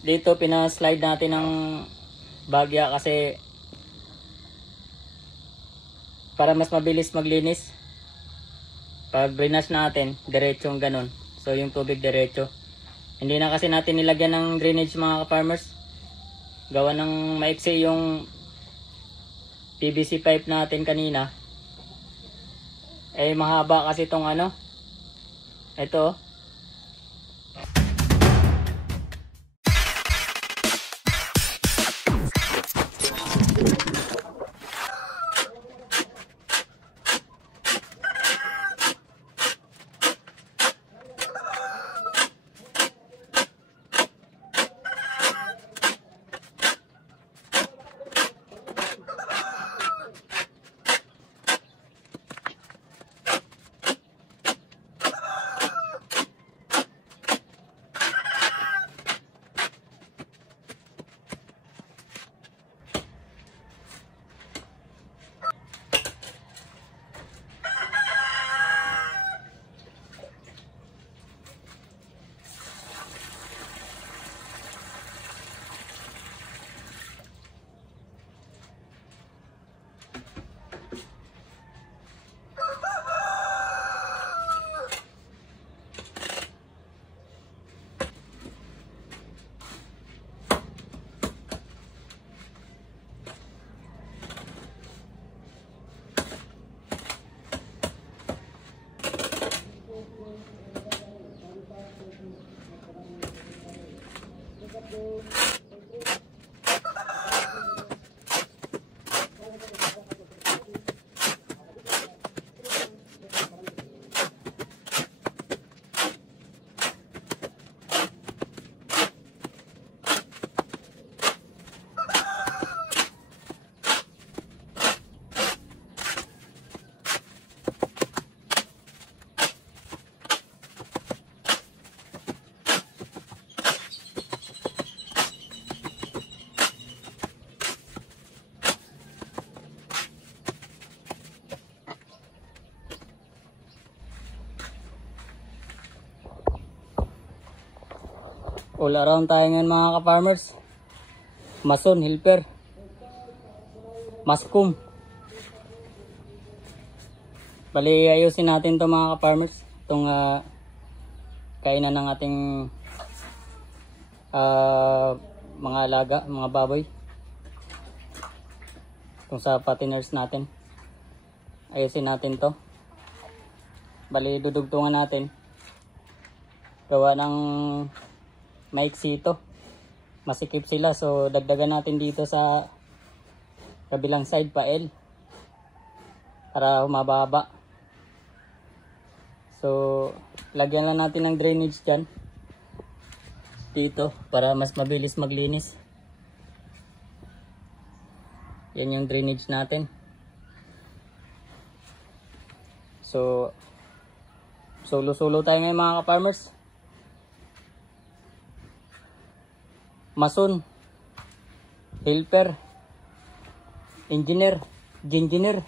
dito pina-slide natin ng bagya kasi para mas mabilis maglinis. Pag drainage natin, diretsong ganun. So yung tubig diretso. Hindi na kasi natin nilagyan ng drainage mga ka-farmers. Gawa ng maiksi yung PVC pipe natin kanina. Eh mahaba kasi itong ano. Ito. All around tayo ngayon mga ka-farmers. Mason, helper, maskum. Bali ayusin natin to mga ka-farmers. Itong kainan ng ating mga alaga, mga baboy. Itong sa patiners natin. Ayusin natin to. Bali dudugtungan natin. Gawa ng maiksi ito. Masikip sila, so dagdagan natin dito sa kabilang side pa L para humababa. So lagyan lang natin ng drainage dyan dito para mas mabilis maglinis. Yan yung drainage natin. So solo tayo ngayon mga ka-farmers. Mason, helper, engineer, gingineer.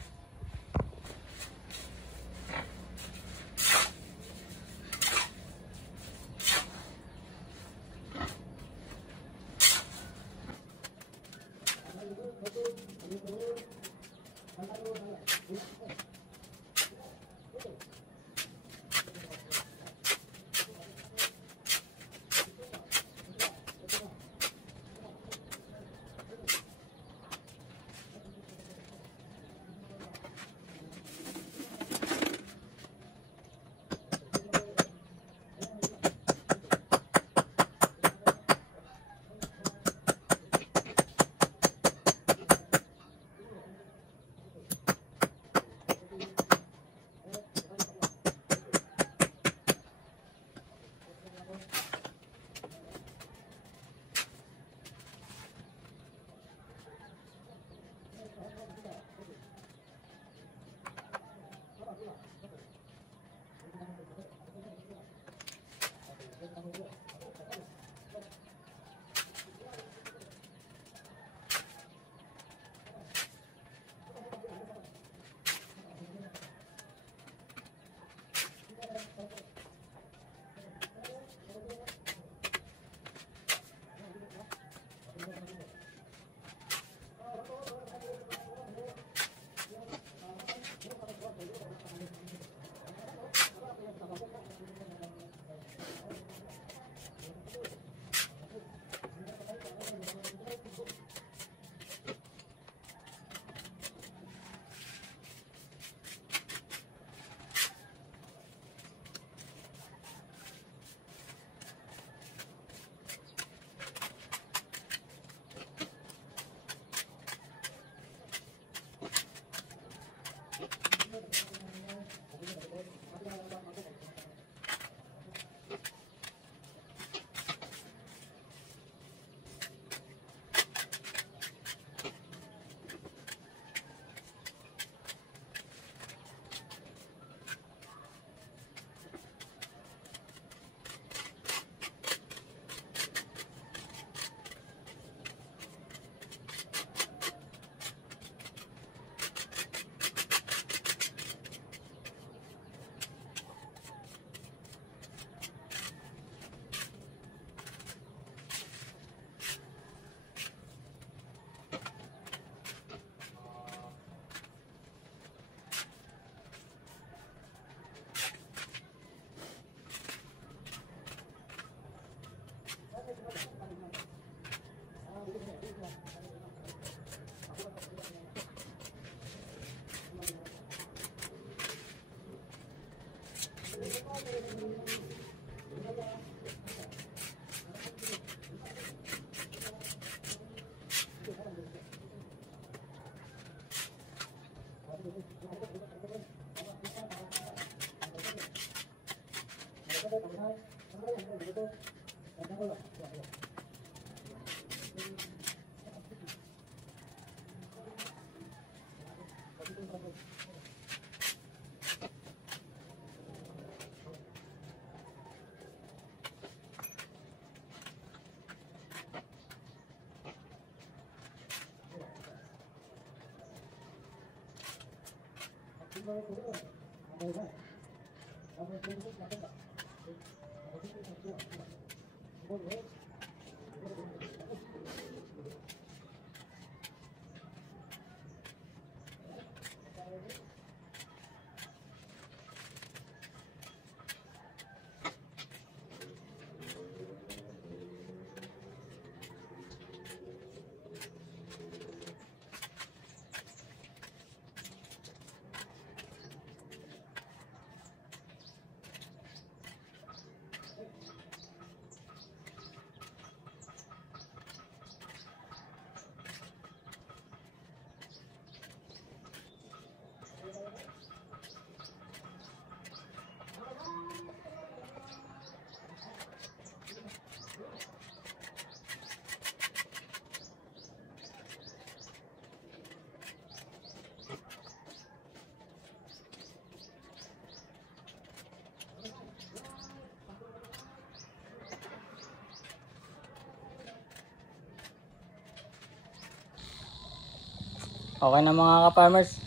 Okay na mga ka-farmers.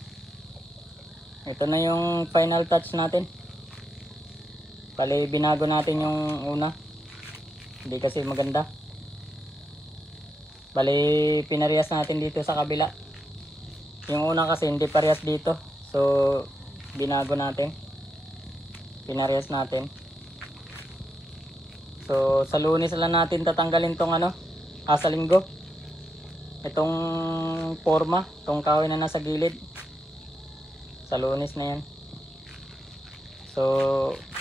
Ito na yung final touch natin. Bali binago natin yung una. Hindi kasi maganda. Bali pinarehas natin dito sa kabila. Yung una kasi hindi parehas dito. So binago natin. Pinarehas natin. So sa Lunes lang natin tatanggalin tong sa Linggo. Itong forma, itong kahoy na nasa gilid. Sa Lunes na yan. So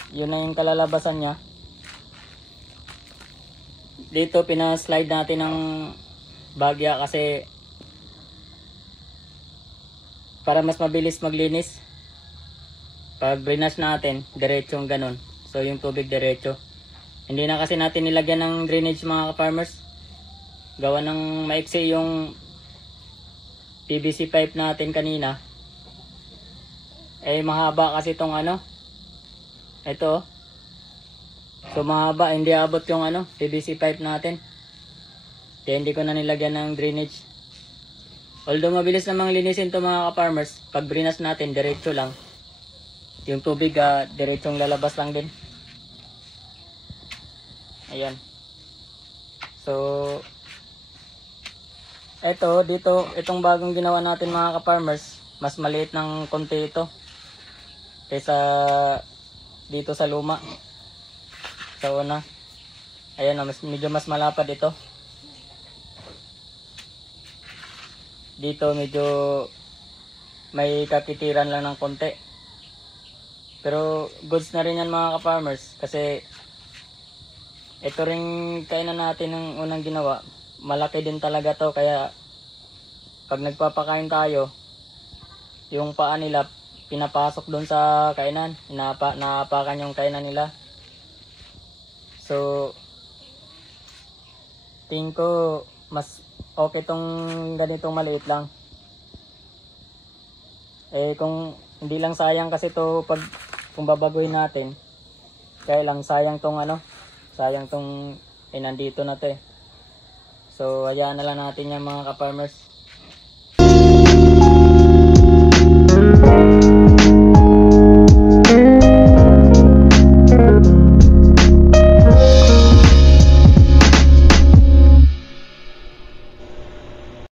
yun na yung kalalabasan niya. Dito pinaslide natin ng bagya kasi para mas mabilis maglinis. Pag drainage natin, diretsong ganun. So yung tubig diretso. Hindi na kasi natin nilagyan ng drainage mga ka-farmers. Gawa ng maiksi yung PVC pipe natin kanina. Eh mahaba kasi itong ito. So mahaba, hindi abot yung PVC pipe natin. Kaya hindi ko na nilagyan ng drainage. Although mabilis namang linisin to mga ka-farmers, pag drainage natin diretso lang. Yung tubig diretsong lalabas lang din. Ayan. So itong bagong ginawa natin mga ka-farmers, mas maliit ng konti ito kaysa dito sa luma. Sa una. Ayan, medyo mas malapad ito. Dito medyo may kakitiran lang ng konti. Pero goods na rin yan mga ka-farmers kasi ito rin kainan natin ng unang ginawa. Malaki din talaga to kaya pag nagpapakain tayo, yung paa nila pinapasok doon sa kainan, naapakan yung kainan nila. So tingin ko mas okay tong ganitong maliit lang. Eh kung hindi lang sayang kasi to kung babaguhin natin, kaya lang sayang tong sayang tong nandito na to eh. So hayaan na lang natin yan mga ka-farmers.